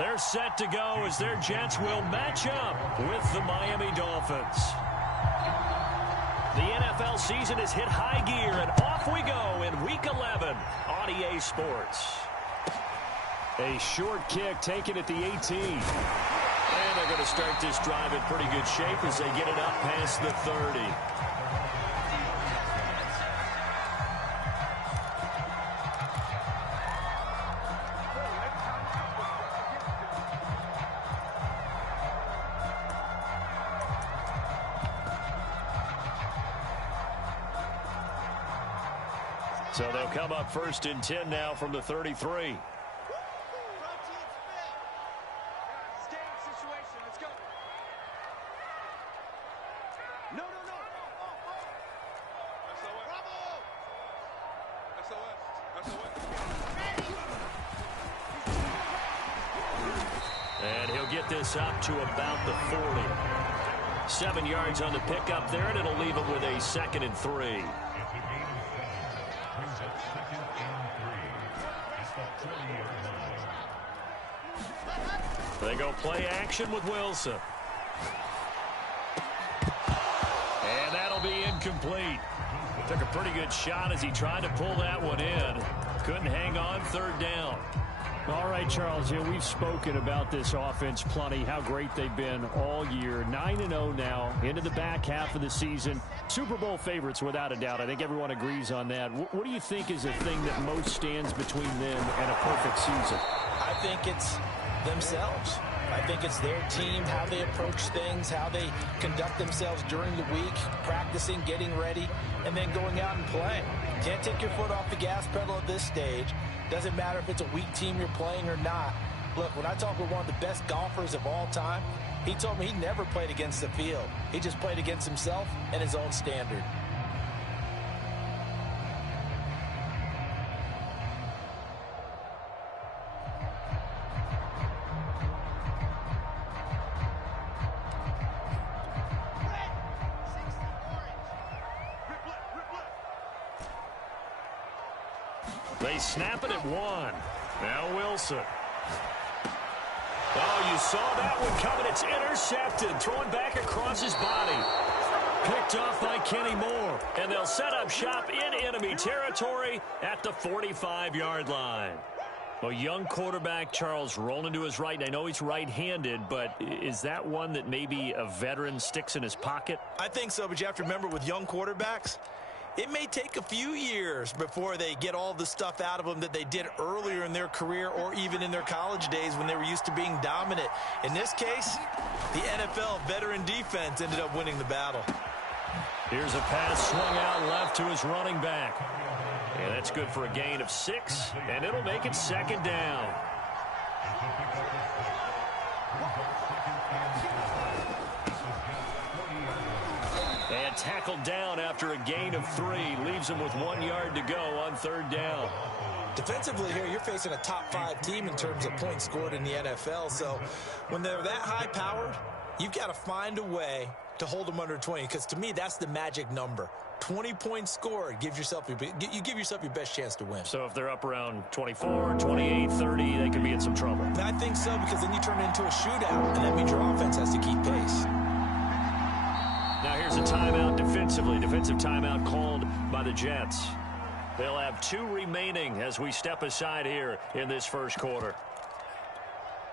They're set to go as their Jets will match up with the Miami Dolphins. The NFL season has hit high gear, and off we go in Week 11 on EA Sports. A short kick taken at the 18. And they're going to start this drive in pretty good shape as they get it up past the 30. So they'll come up 1st and 10 now from the 33. And he'll get this up to about the 40. 7 yards on the pickup there, and it'll leave him with a 2nd and 3. They go play action with Wilson. And that'll be incomplete. Took a pretty good shot as he tried to pull that one in. Couldn't hang on 3rd down. All right, Charles, we've spoken about this offense plenty, how great they've been all year. 9-0 now, into the back half of the season. Super Bowl favorites, without a doubt. I think everyone agrees on that. What do you think is the thing that most stands between them and a perfect season? I think it's themselves. I think it's their team, how they approach things, how they conduct themselves during the week, practicing, getting ready, and then going out and playing. Can't take your foot off the gas pedal at this stage. Doesn't matter if it's a weak team you're playing or not. Look, when I talk with one of the best golfers of all time, he told me he never played against the field. He just played against himself and his own standard. They snap it at 1. Now Wilson. Oh, you saw that one coming. It's intercepted. Throwing back across his body. Picked off by Kenny Moore. And they'll set up shop in enemy territory at the 45-yard line. Well, young quarterback Charles rolling to his right. I know he's right-handed, but is that one that maybe a veteran sticks in his pocket? I think so, but you have to remember with young quarterbacks, it may take a few years before they get all the stuff out of them that they did earlier in their career or even in their college days when they were used to being dominant. In this case, the NFL veteran defense ended up winning the battle. Here's a pass swung out left to his running back. And that's good for a gain of 6, and it'll make it 2nd down. And tackled down after a gain of 3. Leaves him with 1 yard to go on 3rd down. Defensively here, you're facing a top 5 team in terms of points scored in the NFL. So when they're that high-powered, you've got to find a way to hold them under 20. Because to me, that's the magic number. 20 points scored, you give yourself your best chance to win. So if they're up around 24, 28, 30, they could be in some trouble. And I think so, because then you turn it into a shootout, and that means your offense has to keep pace. Now here's a timeout defensively. Defensive timeout called by the Jets. They'll have 2 remaining as we step aside here in this first quarter.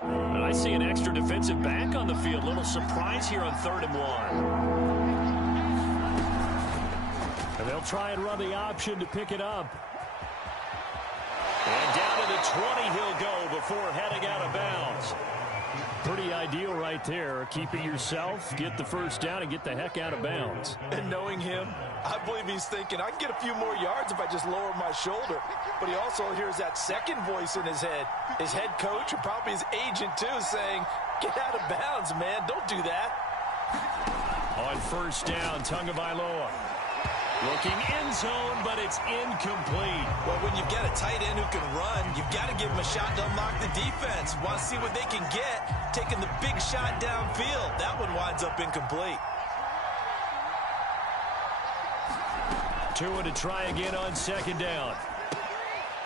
And I see an extra defensive back on the field. Little surprise here on 3rd and 1. And they'll try and run the option to pick it up. And down to the 20 he'll go before heading out of bounds. Pretty ideal right there. Keep it yourself, get the first down, and get the heck out of bounds. And knowing him, I believe he's thinking, I can get a few more yards if I just lower my shoulder. But he also hears that second voice in his head. His head coach, and probably his agent too, saying, get out of bounds, man. Don't do that. On 1st down, Tagovailoa. Looking end zone, but it's incomplete. Well, when you've got a tight end who can run, you've got to give him a shot to unlock the defense. Want to see what they can get, taking the big shot downfield. That one winds up incomplete. Tua to try again on 2nd down.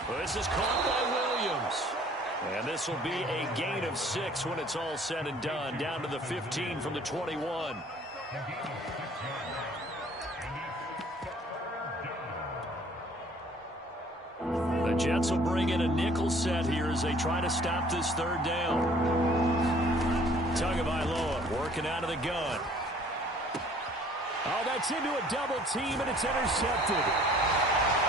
Well, this is caught by Williams. And this will be a gain of 6 when it's all said and done. Down to the 15 from the 21. The Jets will bring in a nickel set here as they try to stop this third down. Tagovailoa working out of the gun. Oh, that's into a double team, and it's intercepted.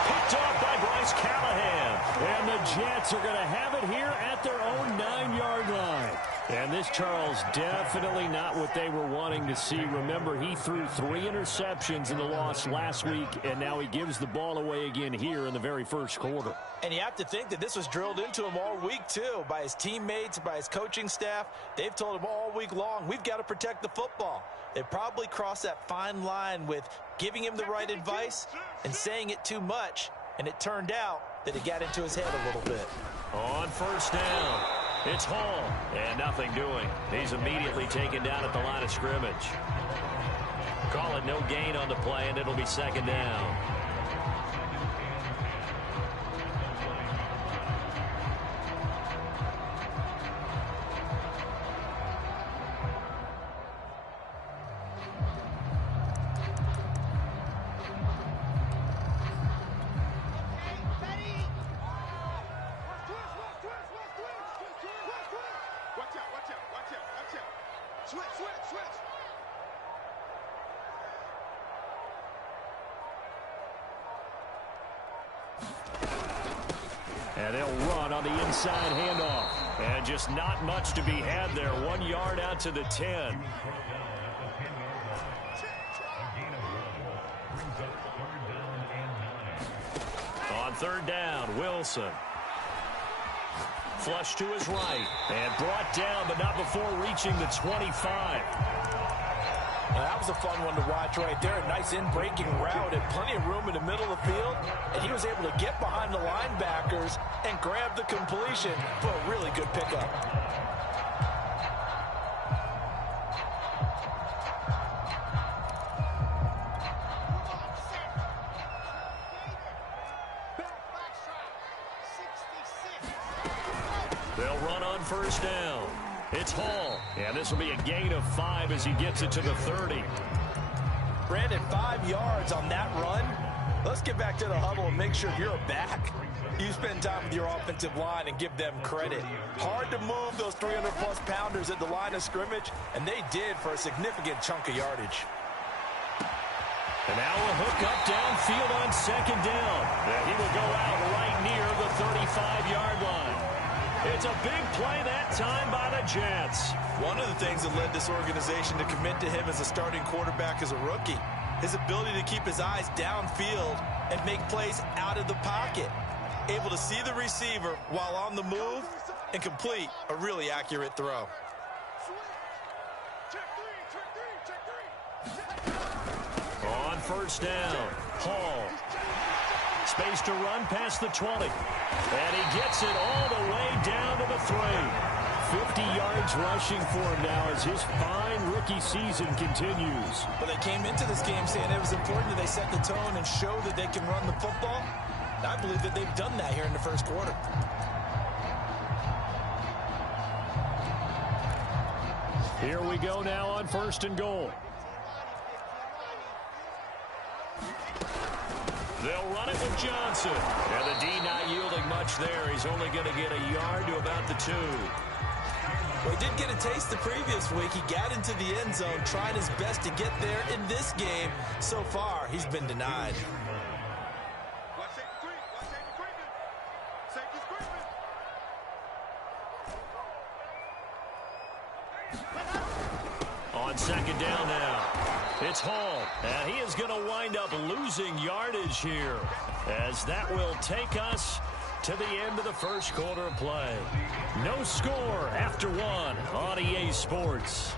Picked off by Bryce Callahan. And the Jets are going to have it here at their own 9-yard line. And this, Charles, definitely not what they were wanting to see. Remember, he threw 3 interceptions in the loss last week, and now he gives the ball away again here in the very first quarter. And you have to think that this was drilled into him all week, too, by his teammates, by his coaching staff. They've told him all week long, we've got to protect the football. They probably crossed that fine line with giving him the right advice and saying it too much, and it turned out that it got into his head a little bit. On first down, it's Hall, and nothing doing. He's immediately taken down at the line of scrimmage. Call it no gain on the play, and it'll be second down. And they'll run on the inside handoff. And just not much to be had there. 1 yard out to the 10. On third down, Wilson. Flush to his right. And brought down, but not before reaching the 25. Now, that was a fun one to watch right there. A nice in-breaking route and plenty of room in the middle of the field. And he was able to get behind the linebackers and grab the completion for a really good pickup. They'll run on first down. It's Hall, and this will be a gain of 5 as he gets it to the 30. Brandon, 5 yards on that run. Let's get back to the huddle and make sure if you're a back, you spend time with your offensive line and give them credit. Hard to move those 300-plus pounders at the line of scrimmage, and they did for a significant chunk of yardage. And now a hook up downfield on second down. And he will go out right near the 35-yard line. It's a big play that time by the Jets. One of the things that led this organization to commit to him as a starting quarterback as a rookie, his ability to keep his eyes downfield and make plays out of the pocket. Able to see the receiver while on the move and complete a really accurate throw. On first down, Hall. Space to run past the 20. And he gets it all the way down to the 3. 50 yards rushing for him now as his fine rookie season continues. But they came into this game saying it was important that they set the tone and show that they can run the football. I believe that they've done that here in the first quarter. Here we go now on first and goal. They'll run it with Johnson. And the D not yielding much there. He's only going to get a yard to about the 2. Well, he did get a taste the previous week. He got into the end zone, trying his best to get there in this game. So far, he's been denied. On second down now, it's Hall, and he is going to wind up losing yardage here, as that will take us to the end of the first quarter of play. No score after 1 on EA Sports.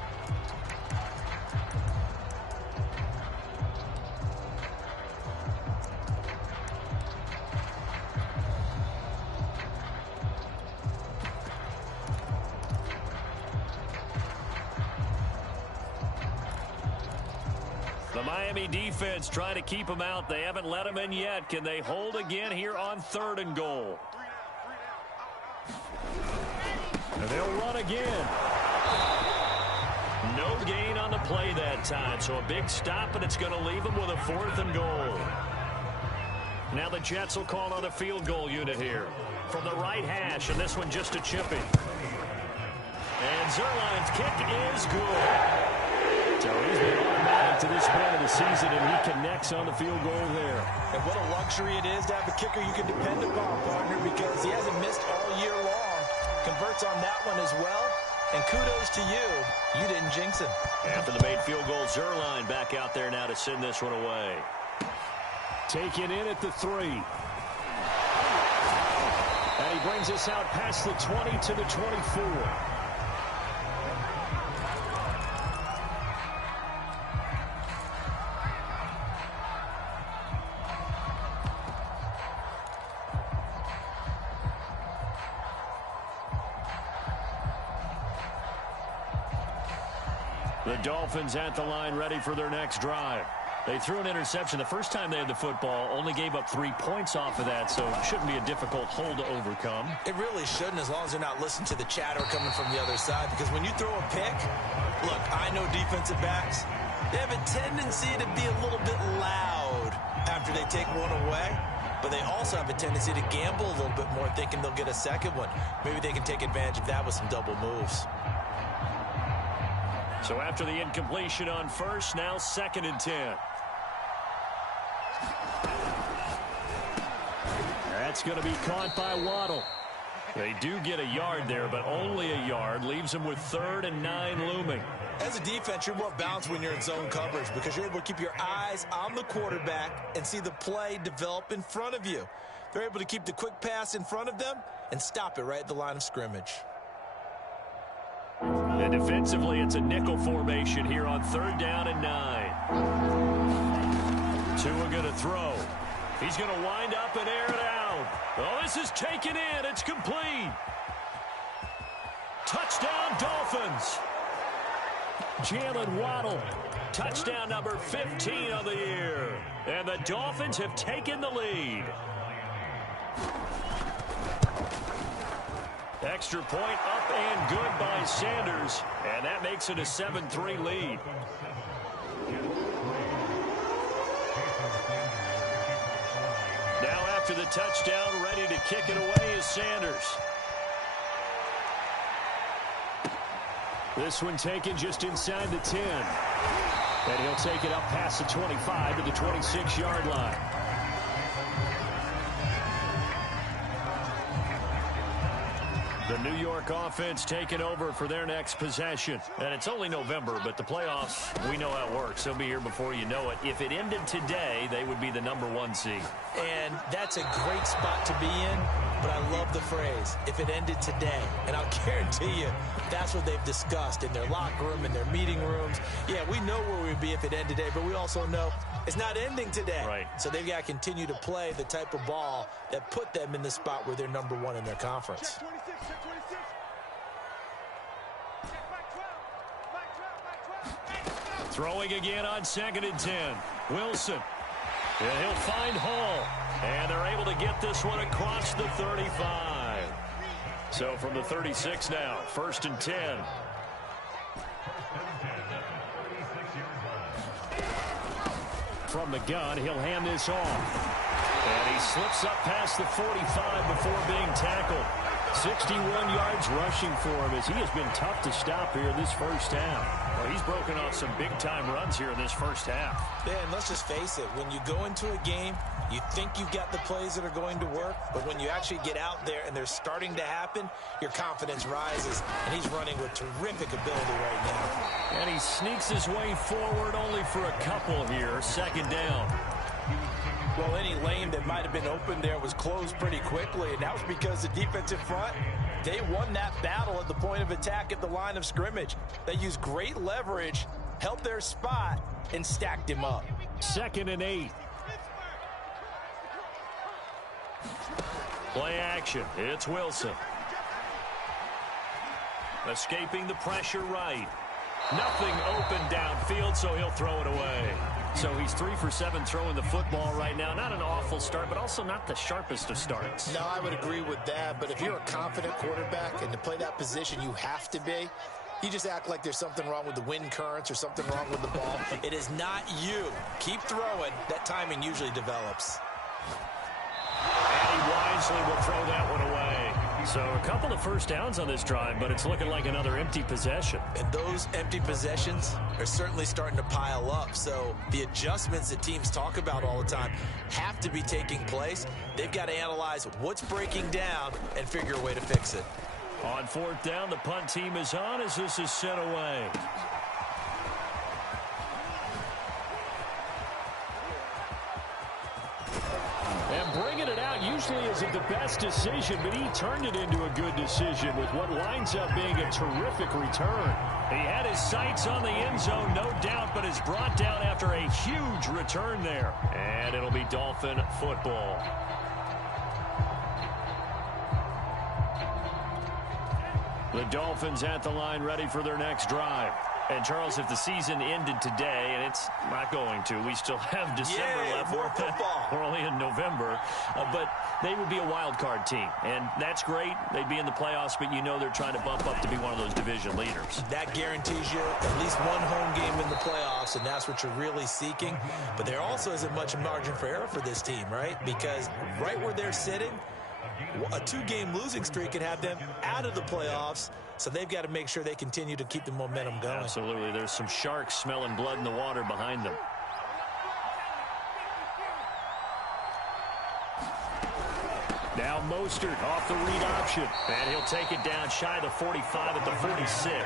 The Miami defense trying to keep them out. They haven't let them in yet. Can they hold again here on third and goal? And they'll run again. No gain on the play that time, so a big stop, and it's going to leave them with a 4th and goal. Now the Jets will call on a field goal unit here from the right hash, and this one just a chipping. And Zerline's kick is good. So he's been automatic to this point of the season, and he connects on the field goal there. And what a luxury it is to have a kicker you can depend upon, partner, because he hasn't missed all year long. Converts on that one as well. And kudos to you. You didn't jinx him. After the made field goal, Zerline back out there now to send this one away. Taken in at the 3. And he brings us out past the 20 to the 24. The Dolphins at the line ready for their next drive. They threw an interception the first time they had the football, only gave up 3 points off of that, so it shouldn't be a difficult hole to overcome. It really shouldn't, as long as they're not listening to the chatter coming from the other side, because when you throw a pick, look, I know defensive backs, they have a tendency to be a little bit loud after they take one away, but they also have a tendency to gamble a little bit more, thinking they'll get a second one. Maybe they can take advantage of that with some double moves. So after the incompletion on first, now 2nd and 10. That's going to be caught by Waddle. They do get a yard there, but only a yard. Leaves them with 3rd and 9 looming. As a defense, you're more balanced when you're in zone coverage because you're able to keep your eyes on the quarterback and see the play develop in front of you. They're able to keep the quick pass in front of them and stop it right at the line of scrimmage. And defensively, it's a nickel formation here on 3rd down and 9. Tua going to throw. He's going to wind up and air it out. Oh, this is taken in. It's complete. Touchdown, Dolphins. Jalen Waddle. Touchdown number 15 of the year. And the Dolphins have taken the lead. Extra point up and good by Sanders. And that makes it a 7-3 lead. Now after the touchdown, ready to kick it away is Sanders. This one taken just inside the 10. And he'll take it up past the 25 to the 26-yard line. The New York offense taking over for their next possession. And it's only November, but the playoffs, we know how it works. They'll be here before you know it. If it ended today, they would be the #1 seed. And that's a great spot to be in, but I love the phrase, if it ended today. And I'll guarantee you, that's what they've discussed in their locker room, in their meeting rooms. Yeah, we know where we'd be if it ended today, but we also know it's not ending today. Right. So they've got to continue to play the type of ball that put them in the spot where they're #1 in their conference. Throwing again on 2nd and 10. Wilson. And he'll find Hall. And they're able to get this one across the 35. So from the 36 now, 1st and 10. From the gun, he'll hand this off. And he slips up past the 45 before being tackled. 61 yards rushing for him as he has been tough to stop here this first half. Well, he's broken off some big-time runs here in this first half. Yeah, and let's just face it. When you go into a game, you think you've got the plays that are going to work, but when you actually get out there and they're starting to happen, your confidence rises, and he's running with terrific ability right now. And he sneaks his way forward only for a couple here. 2nd down. Well, any lane that might have been open there was closed pretty quickly, and that was because the defensive front, they won that battle at the point of attack at the line of scrimmage. They used great leverage, held their spot, and stacked him up. 2nd and 8. Play action. It's Wilson. Escaping the pressure right. Nothing open downfield, so he'll throw it away. So he's 3 for 7 throwing the football right now. Not an awful start, but also not the sharpest of starts. No, I would agree with that. But if you're a confident quarterback and to play that position, you have to be. You just act like there's something wrong with the wind currents or something wrong with the ball. It is not you. Keep throwing. That timing usually develops. And he wisely will throw that one away. So a couple of first downs on this drive, but it's looking like another empty possession. And those empty possessions are certainly starting to pile up. So the adjustments that teams talk about all the time have to be taking place. They've got to analyze what's breaking down and figure a way to fix it. On 4th down, the punt team is on as this is sent away. And bringing it out usually isn't the best decision, but he turned it into a good decision with what winds up being a terrific return. He had his sights on the end zone, no doubt, but is brought down after a huge return there. And it'll be Dolphin football. The Dolphins at the line ready for their next drive. And, Charles, if the season ended today, and it's not going to, we still have December left. More football. We're only in November. But they would be a wild card team. And that's great. They'd be in the playoffs, but you know they're trying to bump up to be one of those division leaders. That guarantees you at least one home game in the playoffs, and that's what you're really seeking. But there also isn't much margin for error for this team, right? Because right where they're sitting, a 2-game losing streak could have them out of the playoffs. So they've got to make sure they continue to keep the momentum going. Absolutely. There's some sharks smelling blood in the water behind them. Now Mostert off the read option. And he'll take it down shy of the 45 at the 46.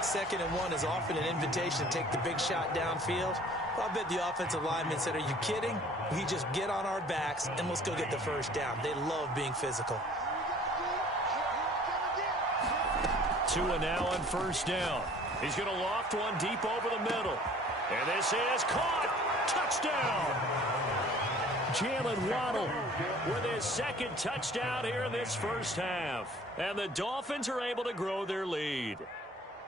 2nd and 1 is often an invitation to take the big shot downfield. Well, I bet the offensive lineman said, are you kidding? We just get on our backs and let's go get the first down. They love being physical. Tua now on 1st down. He's going to loft one deep over the middle. And this is caught. Touchdown. Jalen Waddle with his 2nd touchdown here in this first half. And the Dolphins are able to grow their lead.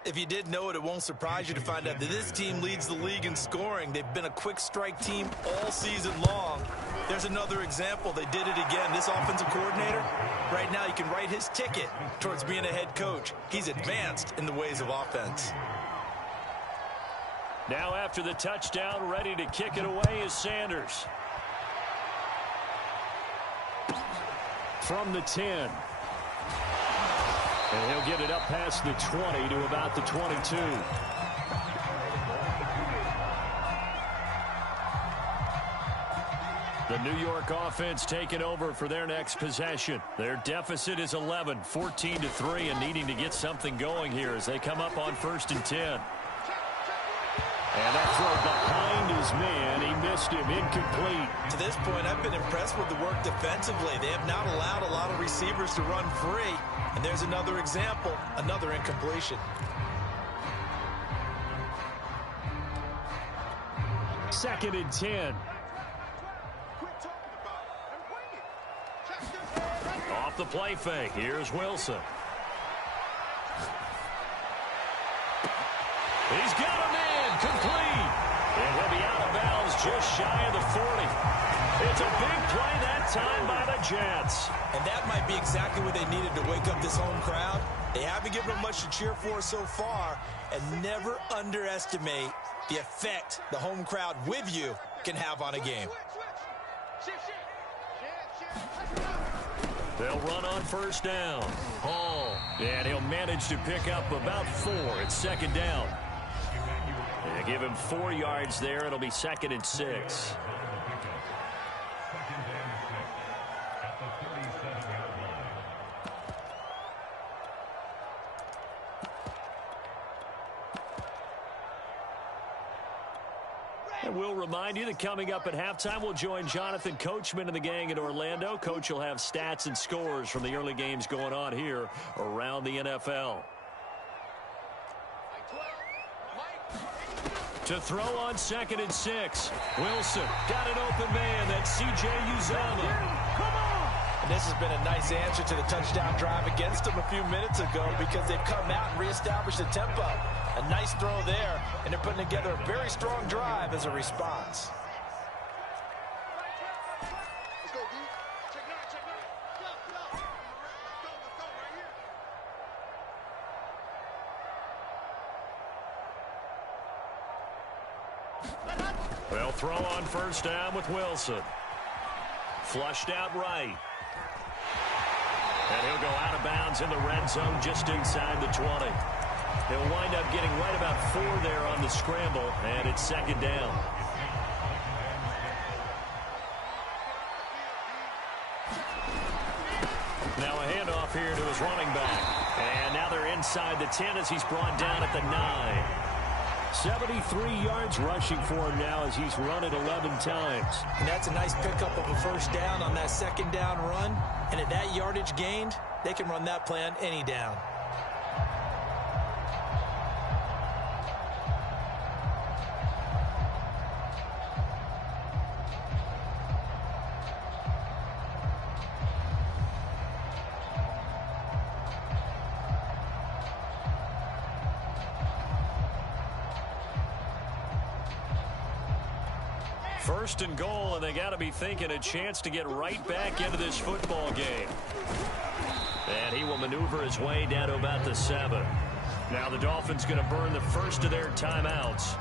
If you didn't know it, it won't surprise you to find out that this team leads the league in scoring. They've been a quick strike team all season long. There's another example. They did it again. This offensive coordinator, right now you can write his ticket towards being a head coach. He's advanced in the ways of offense. Now after the touchdown, ready to kick it away is Sanders. From the 10. And he'll get it up past the 20 to about the 22. The New York offense taking over for their next possession. Their deficit is 11, 14-3, and needing to get something going here as they come up on 1st and 10. And that throw behind his man. He missed him. Incomplete. To this point, I've been impressed with the work defensively. They have not allowed a lot of receivers to run free. And there's another example, another incompletion. 2nd and 10. Off the play fake. Here's Wilson. He's got a man. Complete. And he'll be out of bounds just shy of the 40. It's a big play that time by the Jets. And that might be exactly what they needed to wake up this home crowd. They haven't given them much to cheer for so far. And never underestimate the effect the home crowd with you can have on a game. They'll run on 1st down. Hall. And he'll manage to pick up about 4 at 2nd down. And give him 4 yards there. It'll be 2nd and 6. And we'll remind you that coming up at halftime, we'll join Jonathan Coachman and the gang in Orlando. Coach will have stats and scores from the early games going on here around the NFL. To throw on 2nd and 6. Wilson got an open man. That's C.J. Uzomah. this has been a nice answer to the touchdown drive against them a few minutes ago because they've come out and reestablished the tempo. A nice throw there, and they're putting together a very strong drive as a response. They'll throw on first down with Wilson. Flushed out right. And he'll go out of bounds in the red zone just inside the 20. He'll wind up getting right about 4 there on the scramble, and it's second down. Now a handoff here to his running back. And now they're inside the 10 as he's brought down at the 9. 73 yards rushing for him now as he's run it 11 times. And that's a nice pickup of a first down on that second down run. And at that yardage gained, they can run that play on any down. First and goal, and they got to be thinking a chance to get right back into this football game. And he will maneuver his way down to about the 7. Now the Dolphins going to burn the first of their timeouts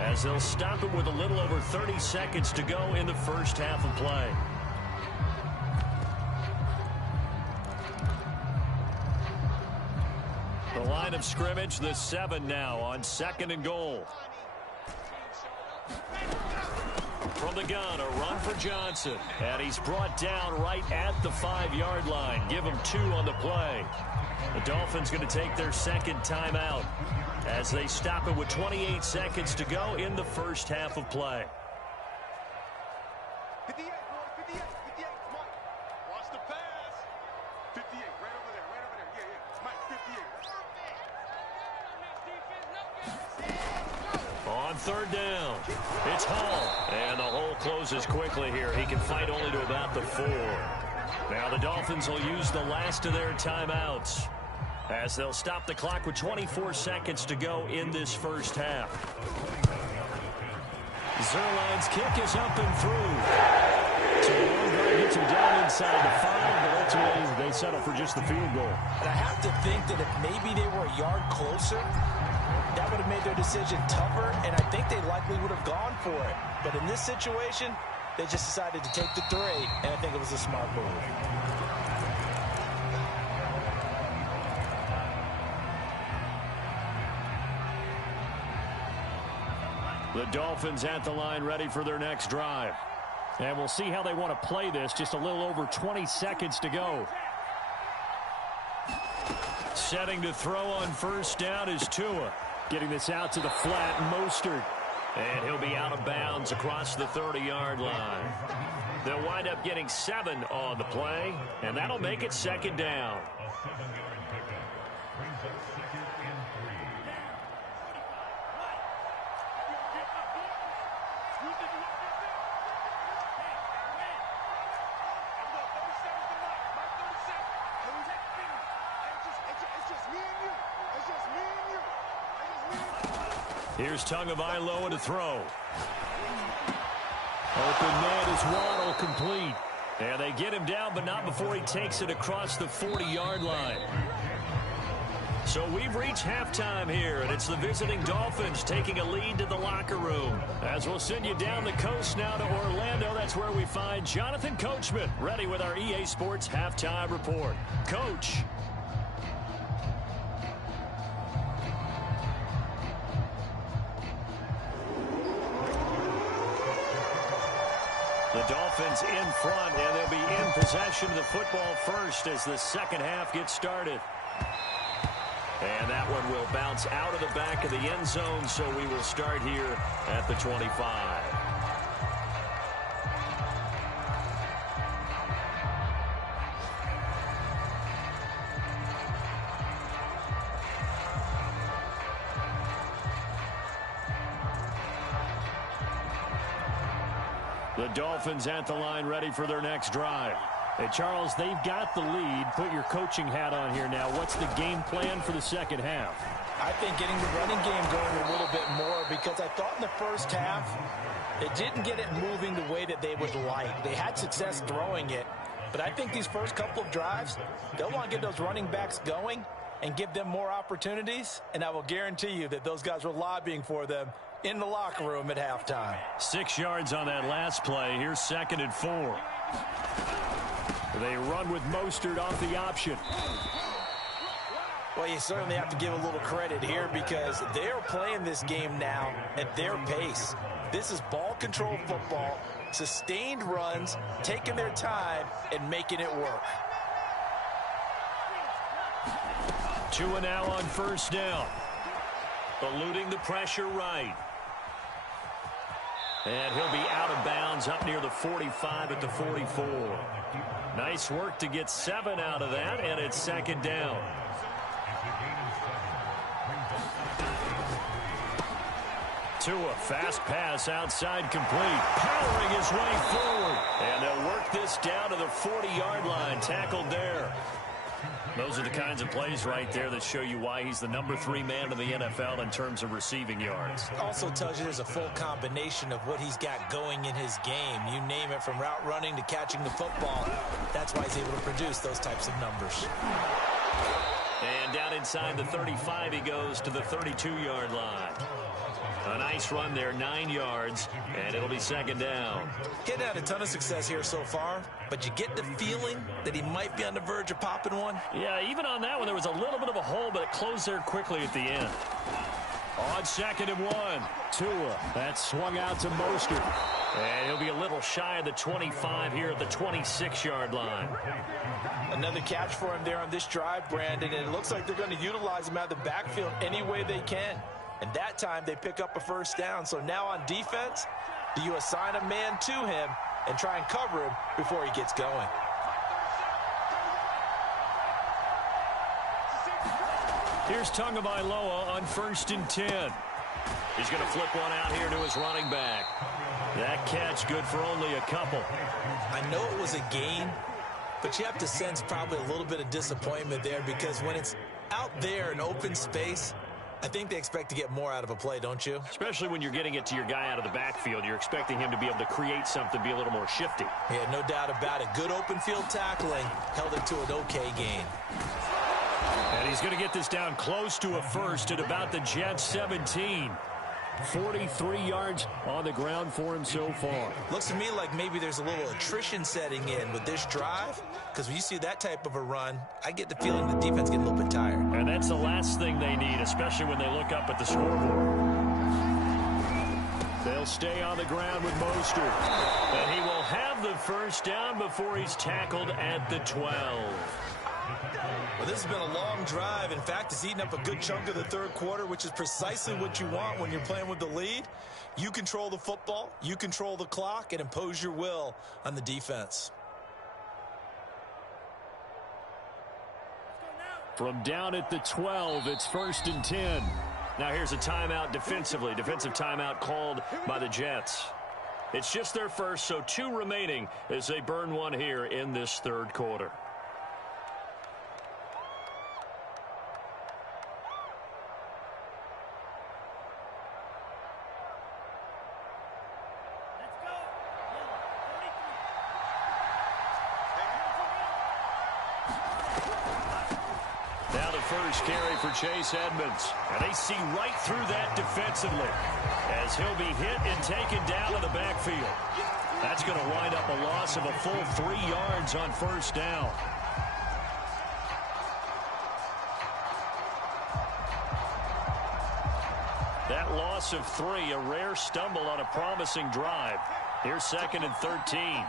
as they'll stop it with a little over 30 seconds to go in the first half of play. The line of scrimmage, the 7 now on second and goal. From the gun, a run for Johnson. And he's brought down right at the 5-yard line. Give him 2 on the play. The Dolphins going to take their second timeout as they stop it with 28 seconds to go in the first half of play. 58, 58, 58. Mike, watch the pass. 58, right over there, right over there. Yeah. Mike, 58. On third down, it's Hall. And the hole closes quickly here. He can fight only to about the 4. Now the Dolphins will use the last of their timeouts as they'll stop the clock with 24 seconds to go in this first half. Zerline's kick is up and through. So the long guy gets him down inside the 5, but ultimately they settle for just the field goal. And I have to think that if maybe they were a yard closer, that would have made their decision tougher, and I think they likely would have gone for it. But in this situation, they just decided to take the 3, and I think it was a smart move. The Dolphins at the line ready for their next drive. And we'll see how they want to play this. Just a little over 20 seconds to go. Setting to throw on first down is Tua. Getting this out to the flat, Mostert. And he'll be out of bounds across the 30-yard line. They'll wind up getting 7 on the play, and that'll make it second down. Here's Tagovailoa to throw. Open man is Waddle, complete. And they get him down, but not before he takes it across the 40-yard line. So we've reached halftime here, and it's the visiting Dolphins taking a lead to the locker room. As we'll send you down the coast now to Orlando, that's where we find Jonathan Coachman, ready with our EA Sports Halftime Report. Coach. The Dolphins in front, and they'll be in possession of the football first as the second half gets started. And that one will bounce out of the back of the end zone, so we will start here at the 25. The Dolphins at the line ready for their next drive. Hey, Charles, they've got the lead. Put your coaching hat on here now. What's the game plan for the second half? I think getting the running game going a little bit more, because I thought in the first half it didn't get it moving the way that they would like. They had success throwing it, but I think these first couple of drives, they'll want to get those running backs going and give them more opportunities, and I will guarantee you that those guys were lobbying for them in the locker room at halftime. 6 yards on that last play. Here's 2nd and 4. They run with Mostert off the option. Well, you certainly have to give a little credit here, because they're playing this game now at their pace. This is ball control football, sustained runs, taking their time, and making it work. 2 and now on first down. Eluding the pressure right. And he'll be out of bounds up near the 45 at the 44. Nice work to get 7 out of that, and it's 2nd down. Tua, fast pass outside, complete. Powering his way forward. And they'll work this down to the 40-yard line. Tackled there. Those are the kinds of plays right there that show you why he's the number 3 man in the NFL in terms of receiving yards. Also tells you there's a full combination of what he's got going in his game. You name it, from route running to catching the football. That's why he's able to produce those types of numbers. And down inside the 35, he goes to the 32-yard line. A nice run there, 9 yards, and it'll be 2nd down. Getting had a ton of success here so far, but you get the feeling that he might be on the verge of popping one. Yeah, even on that one, there was a little bit of a hole, but it closed there quickly at the end. On 2nd and 1, Tua. That swung out to Mostert. And he'll be a little shy of the 25 here at the 26-yard line. Another catch for him there on this drive, Brandon, and it looks like they're going to utilize him out of the backfield any way they can. And that time they pick up a first down. So now on defense, do you assign a man to him and try and cover him before he gets going? Here's Tagovailoa on 1st and 10. He's going to flip one out here to his running back. That catch good for only a couple. I know it was a gain, but you have to sense probably a little bit of disappointment there, because when it's out there in open space, I think they expect to get more out of a play, don't you? Especially when you're getting it to your guy out of the backfield. You're expecting him to be able to create something, be a little more shifty. Yeah, no doubt about it. Good open field tackling held it to an okay gain. And he's going to get this down close to a first at about the Jets 17. 43 yards on the ground for him so far. Looks to me like maybe there's a little attrition setting in with this drive, because when you see that type of a run, I get the feeling the defense getting a little bit tired. And that's the last thing they need, especially when they look up at the scoreboard. They'll stay on the ground with Mostert. And he will have the first down before he's tackled at the 12. Well, this has been a long drive. In fact, it's eaten up a good chunk of the third quarter, which is precisely what you want when you're playing with the lead. You control the football, you control the clock, and impose your will on the defense. From down at the 12, it's 1st and 10. Now here's a timeout defensively. Defensive timeout called by the Jets. It's just their first, so 2 remaining as they burn one here in this third quarter. First carry for Chase Edmonds. And they see right through that defensively as he'll be hit and taken down in the backfield. That's going to wind up a loss of a full 3 yards on first down. That loss of 3, a rare stumble on a promising drive. Here's 2nd and 13.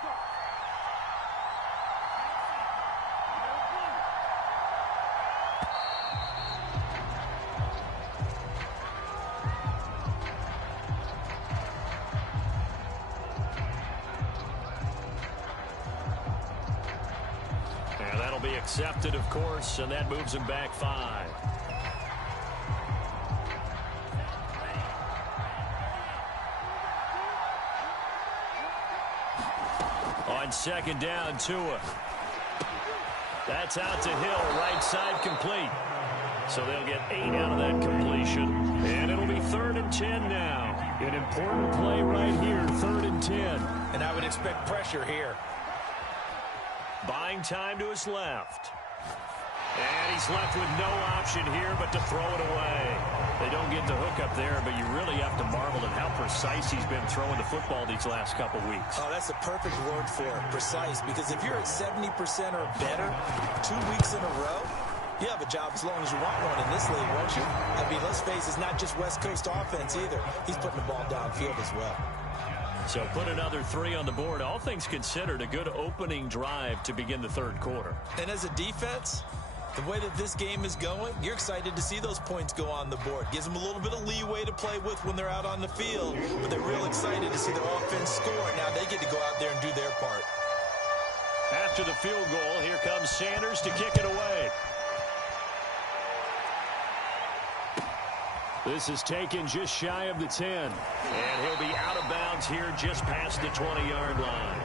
Accepted, of course, and that moves him back 5. On 2nd down, Tua. That's out to Hill, right side complete. So they'll get 8 out of that completion. And it'll be 3rd and 10 now. An important play right here, 3rd and 10. And I would expect pressure here. Buying time to his left. And he's left with no option here but to throw it away. They don't get the hook up there, but you really have to marvel at how precise he's been throwing the football these last couple weeks. Oh, that's the perfect word for it, precise. Because if you're at 70% or better 2 weeks in a row, you have a job as long as you want one in this league, won't you? I mean, let's face it, it's not just West Coast offense either. He's putting the ball downfield as well. So put another 3 on the board. All things considered, a good opening drive to begin the 3rd quarter. And as a defense, the way that this game is going, you're excited to see those points go on the board. Gives them a little bit of leeway to play with when they're out on the field, but they're real excited to see their offense score. Now they get to go out there and do their part. After the field goal, here comes Sanders to kick it away. This is taken just shy of the 10. And he'll be out of bounds here just past the 20-yard line.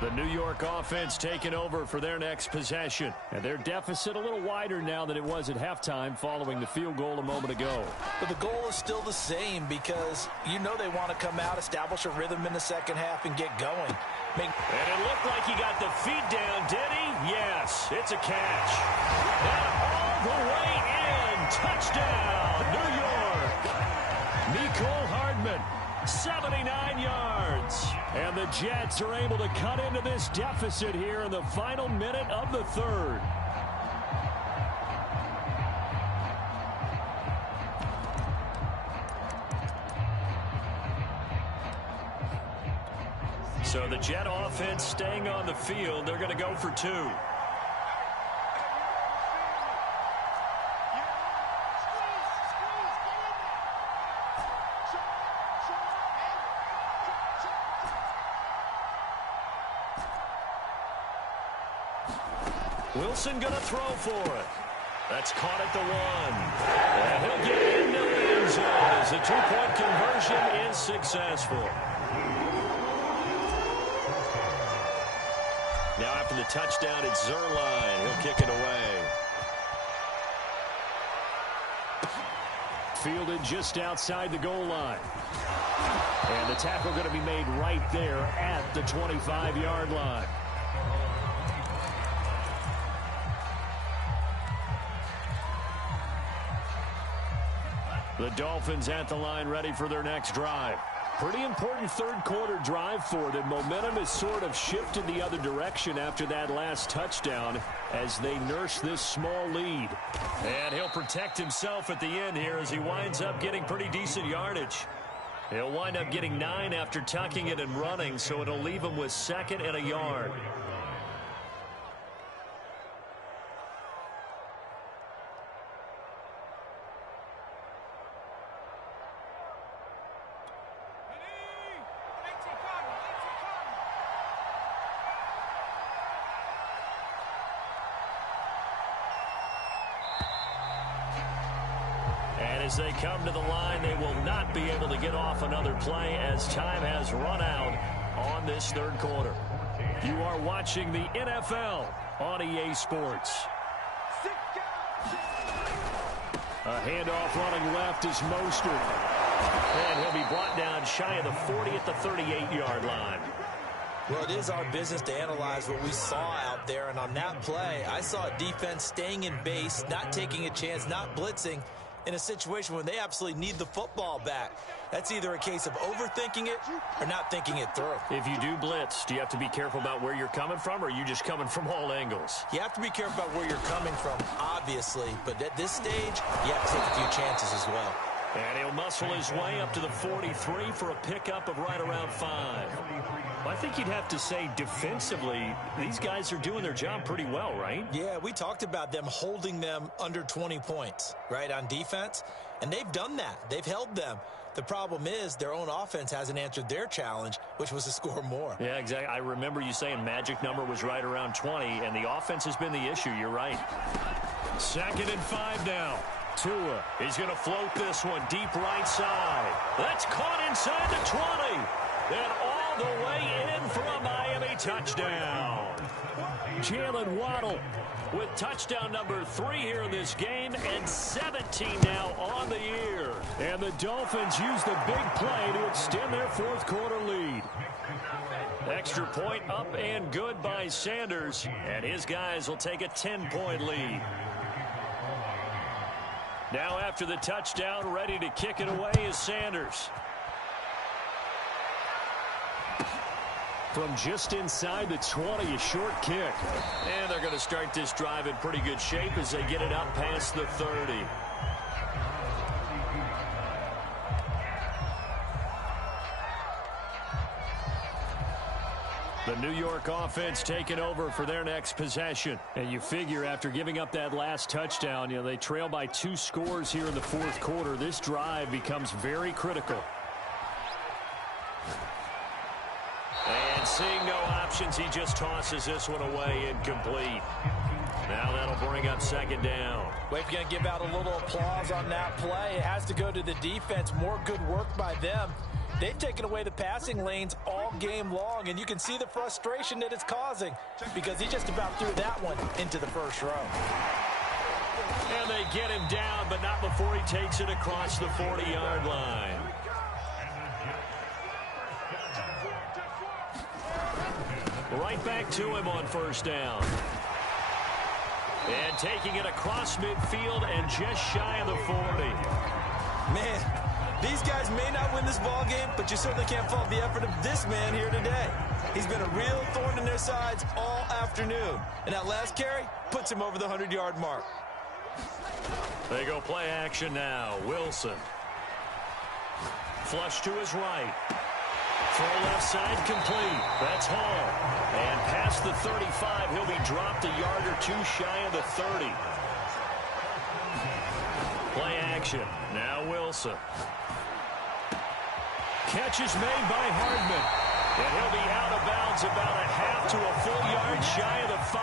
The New York offense taking over for their next possession. And their deficit a little wider now than it was at halftime following the field goal a moment ago. But the goal is still the same because you know they want to come out, establish a rhythm in the second half, and get going. And it looked like he got the feet down, did he? Yes, it's a catch. And all the way in. Touchdown, New York. Mecole Hardman, 79 yards. And the Jets are able to cut into this deficit here in the final minute of the 3rd. So the Jet offense staying on the field. They're going to go for 2. Wilson going to throw for it. That's caught at the 1. And he'll get into the end zone as the 2-point conversion is successful. Now after the touchdown, it's Zerline. He'll kick it away. Fielded just outside the goal line. And the tackle going to be made right there at the 25-yard line. The Dolphins at the line ready for their next drive. Pretty important 3rd quarter drive for them. Momentum has sort of shifted the other direction after that last touchdown as they nurse this small lead. And he'll protect himself at the end here as he winds up getting pretty decent yardage. He'll wind up getting 9 after tucking it and running, so it'll leave him with 2nd and a yard. As they come to the line, they will not be able to get off another play as time has run out on this 3rd quarter. You are watching the NFL on EA Sports. A handoff running left is Mostert. And he'll be brought down shy of the 40 at the 38-yard line. Well, it is our business to analyze what we saw out there. And on that play, I saw a defense staying in base, not taking a chance, not blitzing, in a situation where they absolutely need the football back. That's either a case of overthinking it or not thinking it through. If you do blitz, do you have to be careful about where you're coming from, or are you just coming from all angles? You have to be careful about where you're coming from, obviously. But at this stage, you have to take a few chances as well. And he'll muscle his way up to the 43 for a pickup of right around 5. Well, I think you'd have to say defensively, these guys are doing their job pretty well, right? Yeah, we talked about them holding them under 20 points, right, on defense. And they've done that. They've held them The problem is their own offense hasn't answered their challenge, which was to score more. Yeah, exactly. I remember you saying magic number was right around 20, and the offense has been the issue. You're right. 2nd and 5 now. Tua, he's going to float this one deep right side. That's caught inside the 20. And all the way in for a Miami touchdown. Jalen Waddle with touchdown number 3 here in this game, and 17 now on the year. And the Dolphins use the big play to extend their fourth quarter lead. Extra point up and good by Sanders, and his guys will take a 10-point lead. Now after the touchdown, ready to kick it away is Sanders. From just inside the 20, a short kick. And they're going to start this drive in pretty good shape as they get it up past the 30. The New York offense taking over for their next possession. And you figure after giving up that last touchdown, they trail by 2 scores here in the fourth quarter. This drive becomes very critical. And seeing no options, he just tosses this one away incomplete. Now that'll bring up 2nd down. Well, if you're going to give out a little applause on that play, it has to go to the defense. More good work by them. They've taken away the passing lanes all game long, and you can see the frustration that it's causing because he just about threw that one into the first row. And they get him down, but not before he takes it across the 40-yard line. Right back to him on 1st down. And taking it across midfield and just shy of the 40. Man, these guys may not win this ball game, but you certainly can't fault the effort of this man here today. He's been a real thorn in their sides all afternoon. And that last carry puts him over the 100-yard mark. They go play action now. Wilson. Flush to his right. Throw left side complete. That's Hall. And past the 35, he'll be dropped a yard or 2 shy of the 30. Play action. Now Wilson. Catch is made by Hardman. And he'll be out of bounds about a half to a full yard shy of the 5.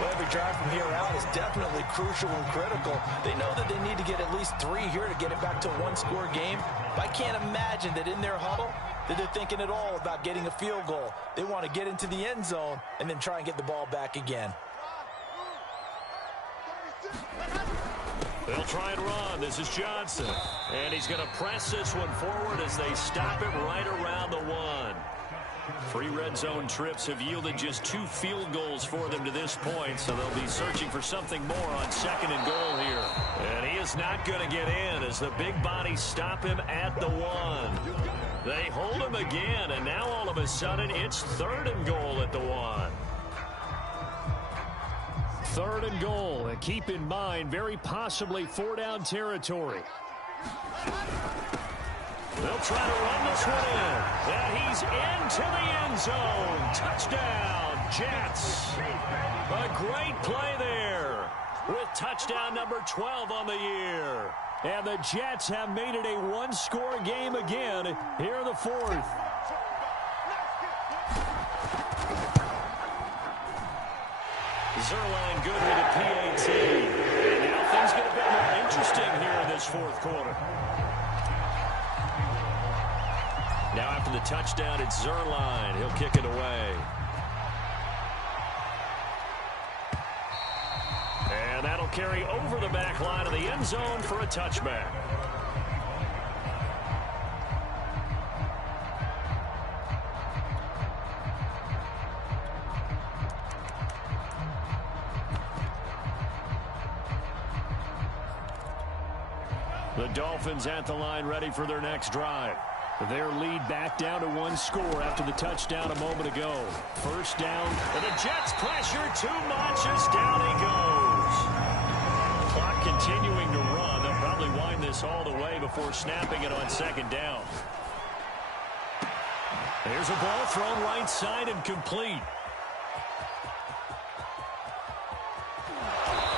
Well, every drive from here out is definitely crucial and critical. They know that they need to get at least 3 here to get it back to a 1-score game. But I can't imagine that in their huddle that they're thinking at all about getting a field goal. They want to get into the end zone and then try and get the ball back again. They'll try and run. This is Johnson. And he's going to press this one forward as they stop it right around the 1. 3 red zone trips have yielded just 2 field goals for them to this point, so they'll be searching for something more on 2nd and goal here. And he is not going to get in as the big bodies stop him at the 1. They hold him again, and now all of a sudden it's 3rd and goal at the 1. 3rd and goal, and keep in mind, very possibly 4-down territory. They'll try to run this one in. And he's into the end zone. Touchdown, Jets. A great play there with touchdown number 12 on the year. And the Jets have made it a 1-score game again here in the 4th. Zerline good with a PAT. And now things get a bit more interesting here in this 4th quarter. Now after the touchdown, it's Zerline. He'll kick it away. And that'll carry over the back line of the end zone for a touchback. The Dolphins at the line ready for their next drive. Their lead back down to 1 score after the touchdown a moment ago. 1st down. And the Jets pressure too much as down he goes. Clock continuing to run. They'll probably wind this all the way before snapping it on 2nd down. There's a ball thrown right side and complete.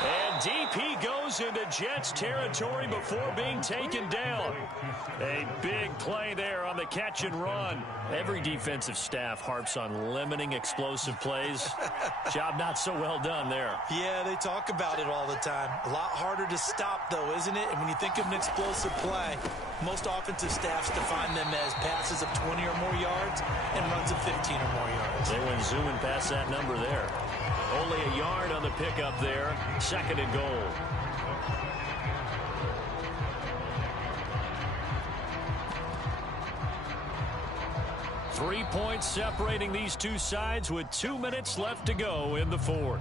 And And deep he goes into Jets territory before being taken down. A big play there on the catch and run. Every defensive staff harps on limiting explosive plays. Job not so well done there. Yeah, they talk about it all the time. A lot harder to stop, though, isn't it? And when you think of an explosive play, most offensive staffs define them as passes of 20 or more yards and runs of 15 or more yards. They went zooming past that number there. Only a yard on the pickup there. 2nd and goal. Three points separating these two sides with 2 minutes left to go in the 4th.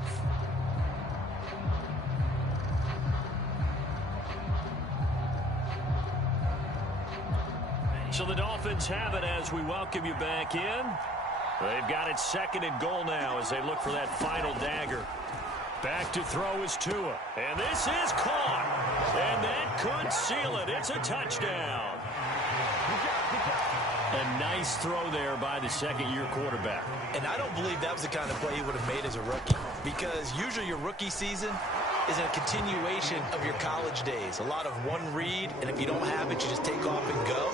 So the Dolphins have it as we welcome you back in. They've got it 2nd and goal now as they look for that final dagger. Back to throw is Tua. And this is caught. And that could seal it. It's a touchdown. A nice throw there by the second-year quarterback. And I don't believe that was the kind of play he would have made as a rookie, because usually your rookie season is a continuation of your college days. A lot of one read, and if you don't have it, you just take off and go.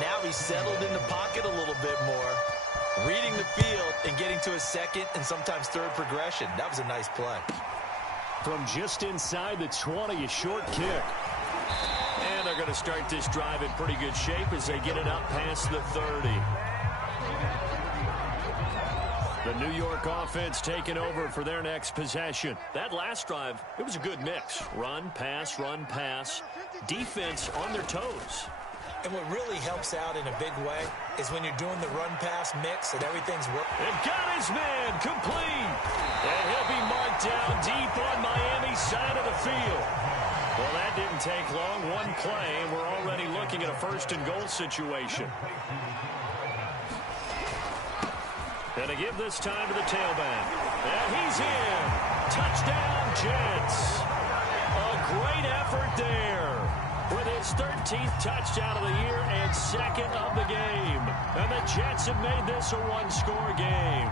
Now he's settled in the pocket a little bit more, reading the field and getting to a second and sometimes third progression. That was a nice play. From just inside the 20, a short kick. And they're going to start this drive in pretty good shape as they get it up past the 30. The New York offense taking over for their next possession. That last drive, it was a good mix. Run, pass, defense on their toes. And what really helps out in a big way is when you're doing the run-pass mix and everything's working. They've got his man complete. And he'll be marked down deep on Miami's side of the field. Well, that didn't take long. One play, and we're already looking at a 1st and goal situation. And to give this time to the tailback. And he's in. Touchdown, Jets. A great effort there. With his 13th touchdown of the year and 2nd of the game. And the Jets have made this a one-score game.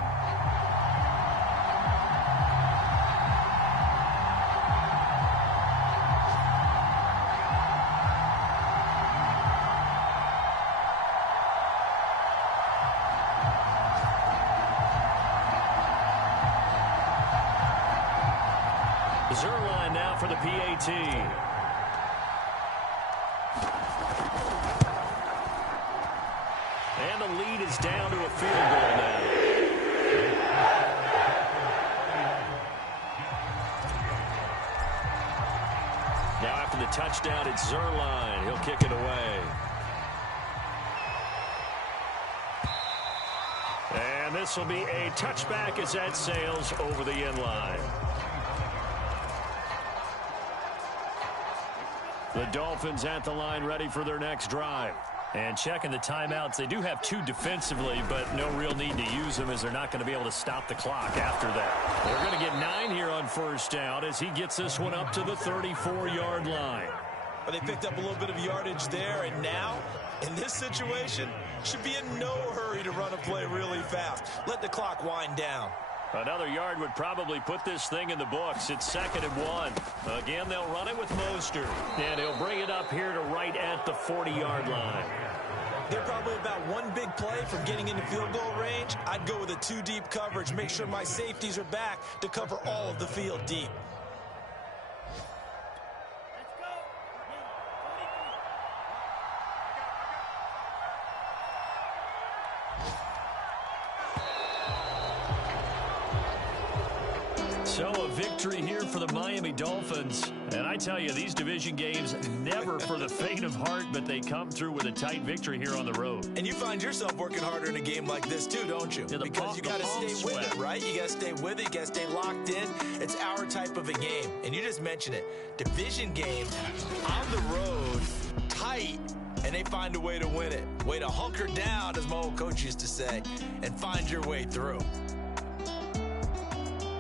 Zerline now for the PAT. And the lead is down to a field goal now. Now after the touchdown, it's Zerline. He'll kick it away. And this will be a touchback as that sails over the end line. The Dolphins at the line ready for their next drive. And checking the timeouts, they do have 2 defensively, but no real need to use them as they're not going to be able to stop the clock after that. They're going to get 9 here on 1st down as he gets this one up to the 34-yard line. But they picked up a little bit of yardage there, and now, in this situation, should be in no hurry to run a play really fast. Let the clock wind down. Another yard would probably put this thing in the books. It's 2nd and 1. Again, they'll run it with Mostert. And he'll bring it up here to right at the 40-yard line. They're probably about one big play from getting into field goal range. I'd go with a 2-deep coverage. Make sure my safeties are back to cover all of the field deep. So a victory here for the Miami Dolphins. And I tell you, these division games never for the faint of heart, but they come through with a tight victory here on the road. And you find yourself working harder in a game like this too, don't you? Yeah, because you got to stay with it, right? You got to stay with it. You got to stay locked in. It's our type of a game. And you just mentioned it. Division game on the road, tight, and they find a way to win it. Way to hunker down, as my old coach used to say, and find your way through.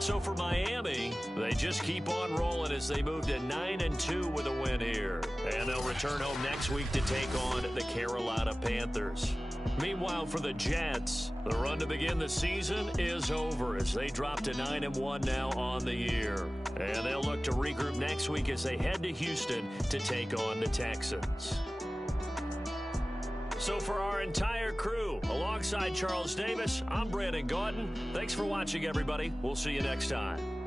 So for Miami, they just keep on rolling as they move to 9-2 with a win here. And they'll return home next week to take on the Carolina Panthers. Meanwhile, for the Jets, the run to begin the season is over as they drop to 9-1 now on the year. And they'll look to regroup next week as they head to Houston to take on the Texans. So for our entire crew, alongside Charles Davis, I'm Brandon Gaudin. Thanks for watching, everybody. We'll see you next time.